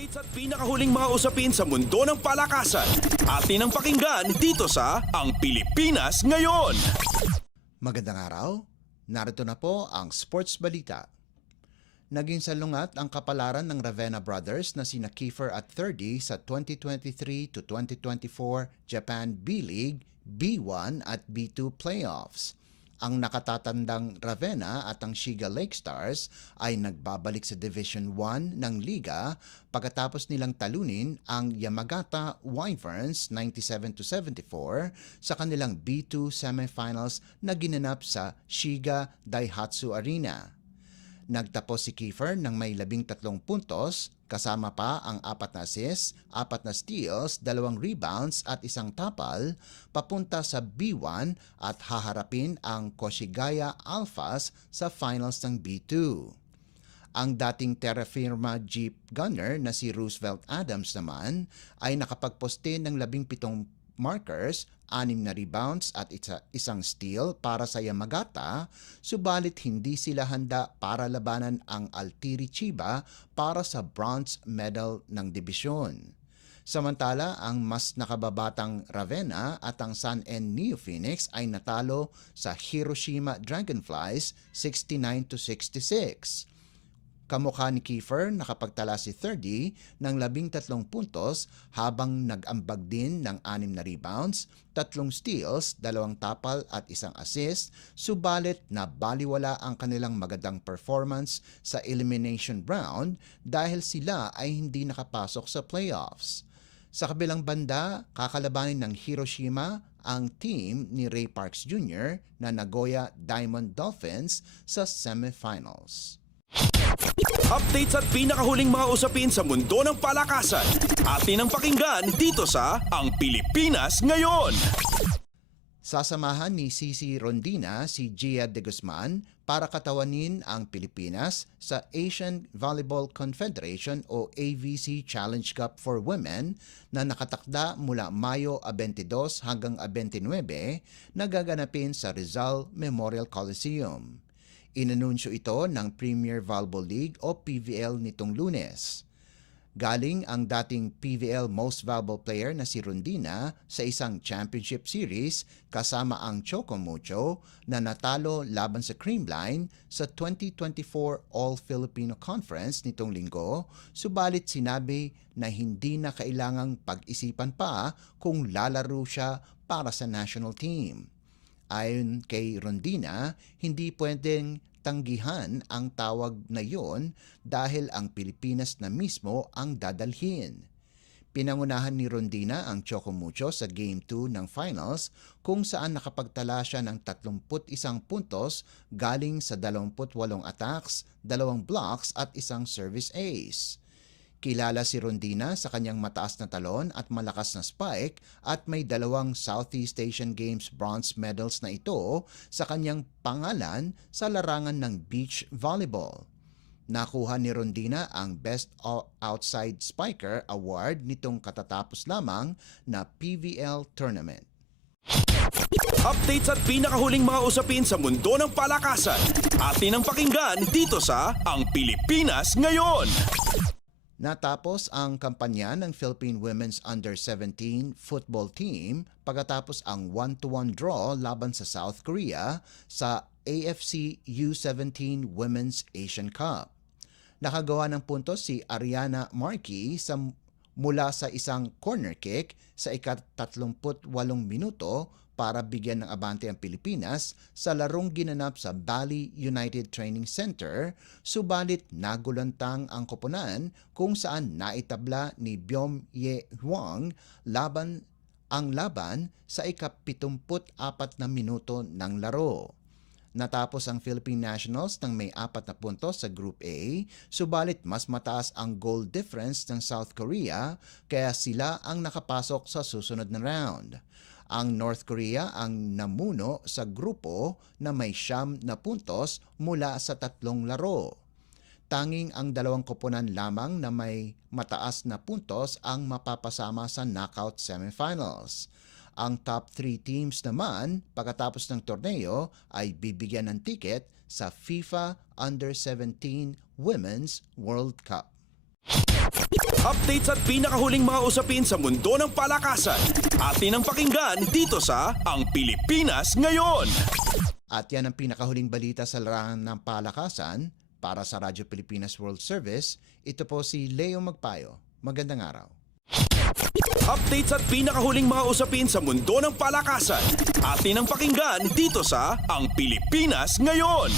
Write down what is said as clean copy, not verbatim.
Updates at pinakahuling mga usapin sa mundo ng palakasan. Atin ang pakinggan dito sa Ang Pilipinas Ngayon. Magandang araw, narito na po ang Sports Balita. Naging salungat ang kapalaran ng Ravenna Brothers na sina Kiefer at 30 sa 2023 to 2024 Japan B-League, B1 at B2 playoffs. Ang nakatatandang Ravenna at ang Shiga Lake Stars ay nagbabalik sa Division 1 ng Liga pagkatapos nilang talunin ang Yamagata Wyverns 97-74 sa kanilang B2 semifinals na ginanap sa Shiga Daihatsu Arena. Nagtapos si Kiefer ng may 13 puntos, kasama pa ang 4 na assists, 4 na steals, 2 rebounds at 1 tapal, papunta sa B1 at haharapin ang Koshigaya Alphas sa finals ng B2. Ang dating Terra Firma Jeep gunner na si Roosevelt Adams naman ay nakapagposte ng 17 markers, 6 na rebounds at 1 steal para sa Yamagata, subalit hindi sila handa para labanan ang Altiri Chiba para sa bronze medal ng dibisyon. Samantala, ang mas nakababatang Ravenna at ang San En Neo Phoenix ay natalo sa Hiroshima Dragonflies 69-66. Kamukha ni Kiefer, nakapagtala si 30 ng 13 puntos habang nag-ambag din ng 6 na rebounds, 3 steals, 2 tapal at 1 assist, subalit nabaliwala ang kanilang magandang performance sa elimination round dahil sila ay hindi nakapasok sa playoffs. Sa kabilang banda, kakalabanin ng Hiroshima ang team ni Ray Parks Jr. na Nagoya Diamond Dolphins sa semifinals. Updates at pinakahuling mga usapin sa mundo ng palakasan. Atin ang pakinggan dito sa Ang Pilipinas Ngayon. Sasamahan ni Cici Rondina si Gia de Guzman para katawanin ang Pilipinas sa Asian Volleyball Confederation o AVC Challenge Cup for Women na nakatakda mula Mayo 22 hanggang 29 na gaganapin sa Rizal Memorial Coliseum. Inanunsyo ito ng Premier Volleyball League o PVL nitong Lunes. Galing ang dating PVL Most Valuable Player na si Rondina sa isang championship series kasama ang Chocomucho na natalo laban sa Creamline sa 2024 All-Filipino Conference nitong linggo, subalit sinabi na hindi na kailangang pag-isipan pa kung lalaro siya para sa national team. Ayon kay Rondina, hindi pwedeng tanggihan ang tawag na yon dahil ang Pilipinas na mismo ang dadalhin. Pinangunahan ni Rondina ang Chocomucho sa Game 2 ng finals kung saan nakapagtala siya ng 31 puntos galing sa 28 attacks, 2 blocks at 1 service ace. Kilala si Rondina sa kanyang mataas na talon at malakas na spike at may 2 Southeast Asian Games bronze medals na ito sa kanyang pangalan sa larangan ng beach volleyball. Nakuha ni Rondina ang Best Outside Spiker Award nitong katatapos lamang na PVL tournament. Updates at pinakahuling mga usapin sa mundo ng palakasan. Atin ang pakinggan dito sa Ang Pilipinas Ngayon. Natapos ang kampanya ng Philippine Women's Under-17 football team pagkatapos ang 1-1 draw laban sa South Korea sa AFC U17 Women's Asian Cup. Nakagawa ng puntos si Ariana Marquez mula sa isang corner kick sa ika-38 minuto para bigyan ng abante ang Pilipinas sa larong ginanap sa Bali United Training Center, subalit nagulantang ang koponan kung saan naitabla ni Byom Ye Hwang laban sa ika-74 na minuto ng laro. Natapos ang Philippine Nationals ng may 4 na puntos sa Group A, subalit mas mataas ang goal difference ng South Korea kaya sila ang nakapasok sa susunod na round. Ang North Korea ang namuno sa grupo na may 9 na puntos mula sa 3 laro. Tanging ang 2 koponan lamang na may mataas na puntos ang mapapasama sa knockout semifinals. Ang top 3 teams naman pagkatapos ng torneo ay bibigyan ng ticket sa FIFA Under-17 Women's World Cup. Updates at pinakahuling mga usapin sa mundo ng palakasan. Atin ang pakinggan dito sa Ang Pilipinas Ngayon. At yan ang pinakahuling balita sa larangan ng palakasan para sa Radyo Pilipinas World Service. Ito po si Leo Magpayo. Magandang araw. Updates at pinakahuling mga usapin sa mundo ng palakasan. Atin ang pakinggan dito sa Ang Pilipinas Ngayon.